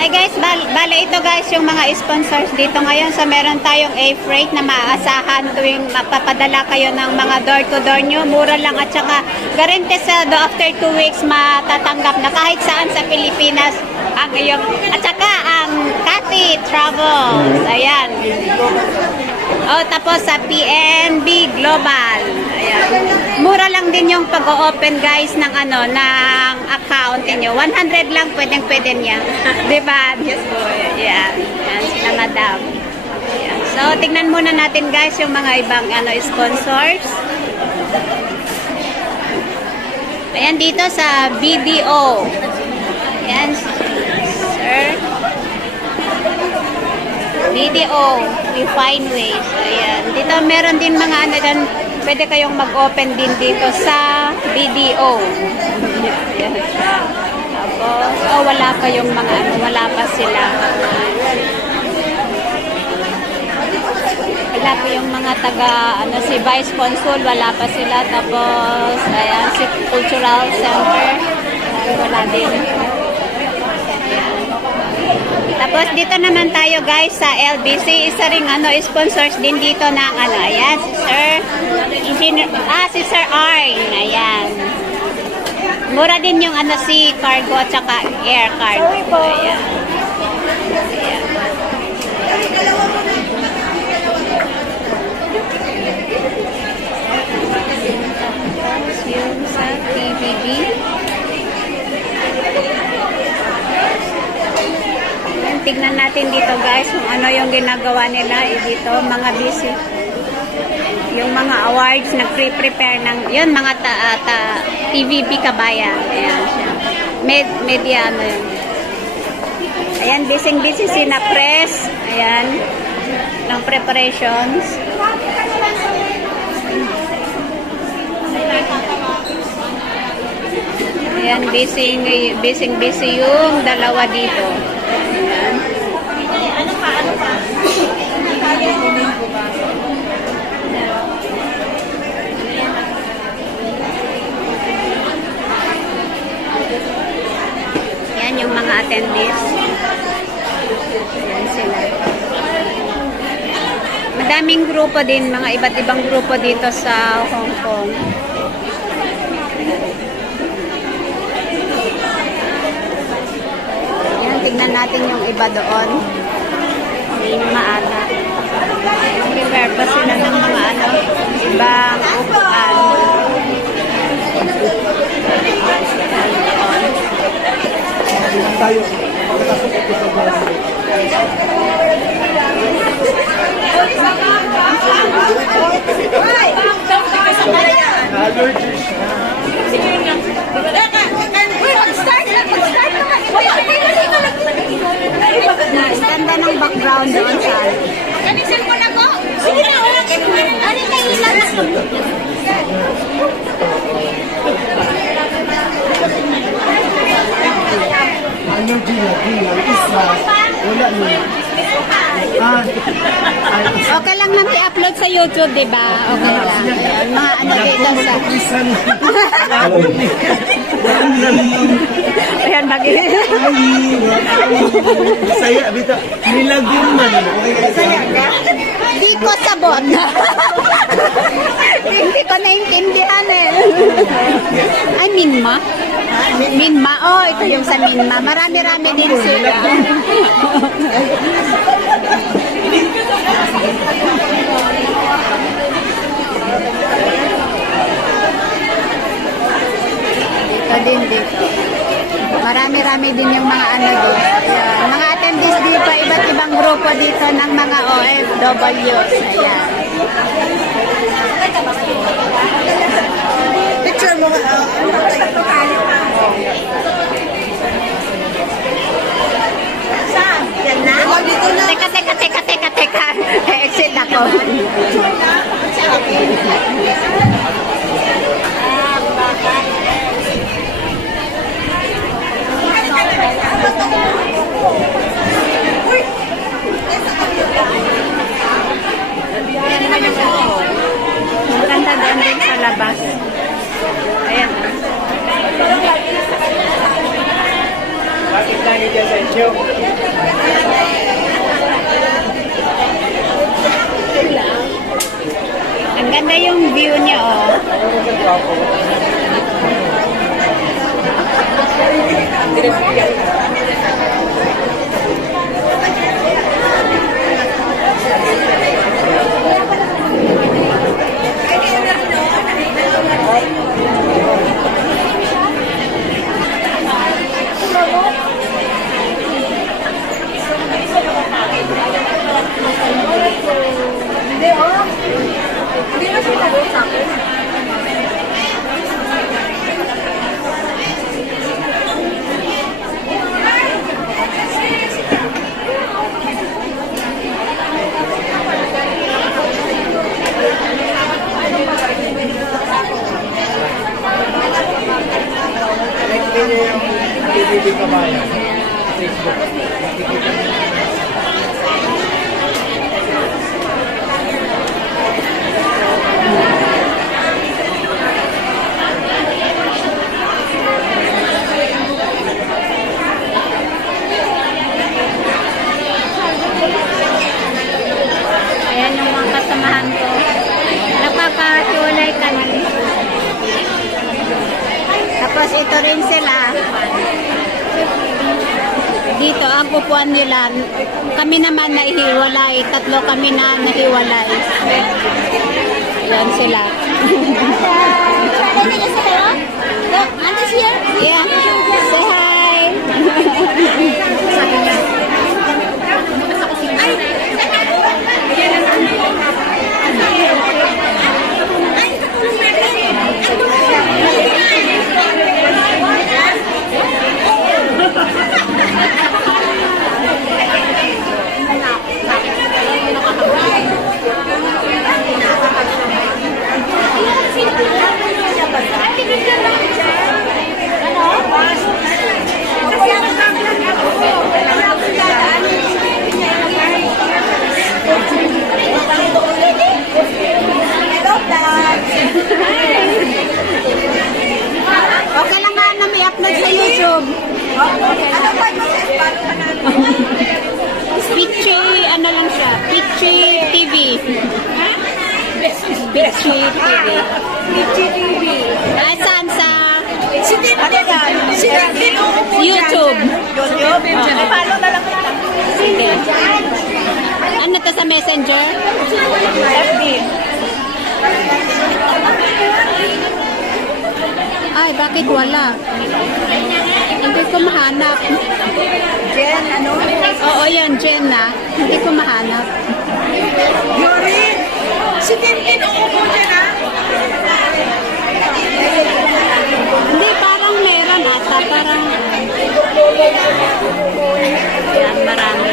Ay guys, bale ito guys yung mga sponsors dito ngayon. So meron tayong A-Freight na maaasahan tuwing mapapadala kayo ng mga door-to-door nyo. Mura lang at saka guarantee sa after 2 weeks matatanggap na kahit saan sa Pilipinas ang iyong, at saka ang Cathy Travels. Ayan. Oh, tapos sa PNB Global. Ayan. Mura lang din yung pag-o-open guys ng ano ng account niyo. 100 lang pwedeng-pwede niya. 'Di ba? Yes po. Ayan. Ayan sila madam. Ayan. So, tingnan muna natin guys yung mga ibang ano sponsors. Ayan dito sa BDO. Ayan, sir. BDO, we find ways. Ayan. Dito meron din mga ano dyan, pwede kayong mag-open din dito sa BDO. Ayan. Tapos, oh, wala pa yung mga ano, wala pa sila. Wala pa yung mga taga, ano, si Vice Consul, wala pa sila. Tapos, ayan, si Cultural Center, wala din. Tapos dito naman tayo guys sa LBC, isa ring ano sponsors din dito ng ano, ayan si Sir Engineer, si Sir Arn, ayan. Mura din yung ano si cargo at saka air cargo. Ayan. Ayan. Tapos yung sa TVB. Tignan natin dito guys kung ano yung ginagawa nila dito, mga busy yung mga awards, nag-prepare ng yun, mga TVB Kabayan. Ayan siya, media ano yun. Ayan, busy si na press, ayan ng preparations. Ayan, busy yung dalawa dito. Ano pa? Yan yung mga attendees. Yan sila. Madaming grupo din, mga iba't ibang grupo dito sa Hong Kong. Yan, tignan natin yung iba doon. Maaga. Prepare pa sila ng mga ano, ibang upuan. Tayo. Ganda ng background doon sa Kanisin ko na ko. Sige na, wala ka. Ano na ilan na? Allergy na, isa. Wala niya. okay lang nang i-upload sa YouTube, di ba? Okay lang. Ayan, mga ano dito sa... Ayan, Saya, bita. Nilagyan man. Saya ka? Di ko sabot. Hindi ko naintindihan eh. Ay, Minma? Minma? Oh, ito yung sa Minma. Marami-rami din sila. Dito. Marami-rami din yung mga ano dito. Ayan. Mga attendees dito, iba't ibang grupo dito ng mga OFWs. Ayan. Picture mo. Saan? Yan na? Dito na. Teka. Exit ako. Maganda doon din sa labas. Ayan. Thank you. Ang ganda yung view niya, oh. Hindi ka bayan. Facebook. Ayan yung mga kasamahan ko. Nakakatulay kami. Tapos ito rin sila. Dito ang upuan nila. Kami naman nahihiwalay. Tatlo kami na nahiwalay. Ayan sila. Antes here? Yeah. Say hi. Okay lang nga na may upload sa YouTube. Pichi, ano lang siya? Pichi TV. Pichi TV. Pichi TV. Ay, saan sa YouTube. YouTube? Follow na lang kita. Sige. Ano to sa Messenger? FB. Ay, bakit wala? Hindi ko mahanap. Jen, ano? Oo, yan, Jen na. Hindi ko mahanap. Yuri. Si Tintin, uupo dyan, ha? Hindi, parang meron ata. Parang... Yan, marami.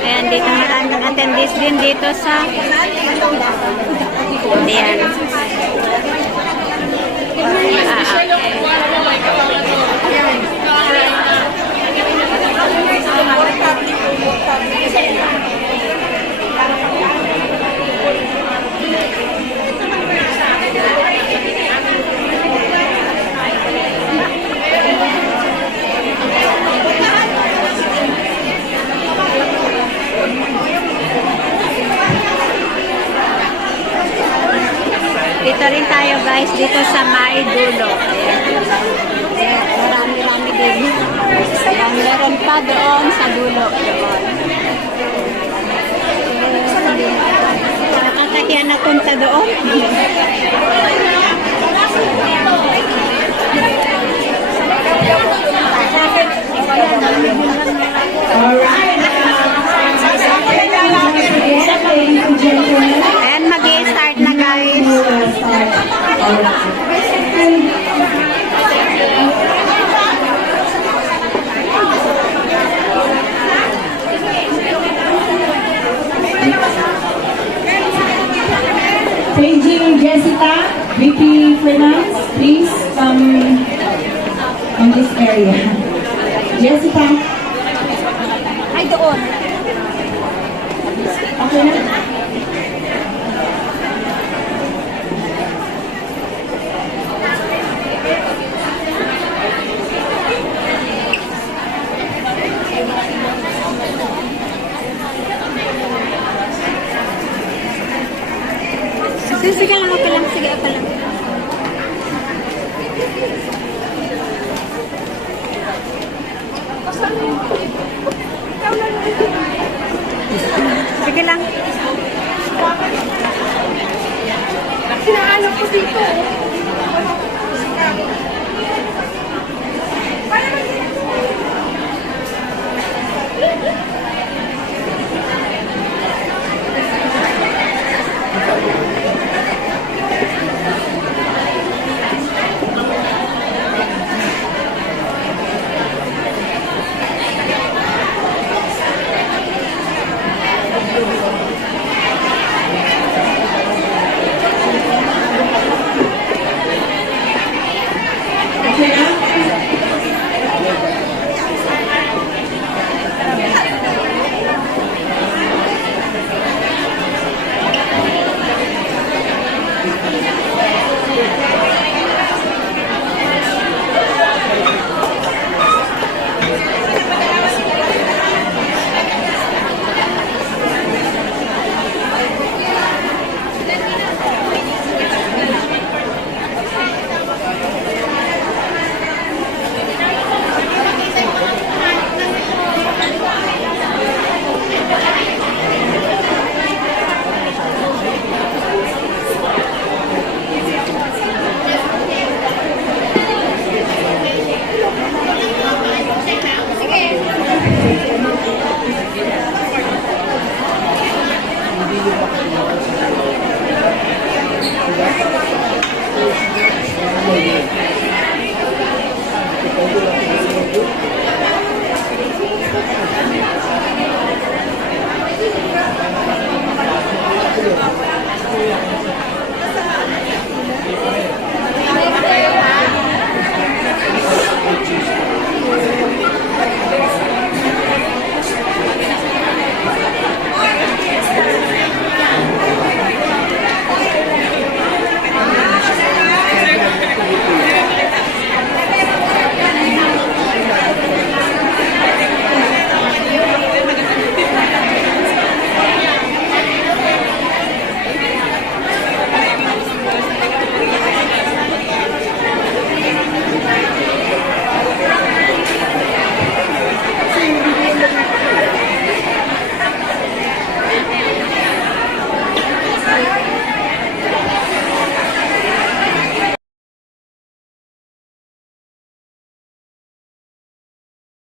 Ayan, dito maraming attendees din dito sa... Ayan. Dito rin tayo guys, dito sa May Dulo. Marami-rami din. Ayan, meron pa doon sa dulo. Nakakahiya na punta doon. Ayan, mag-i-start na guys. Paging Jessica, VP Finance.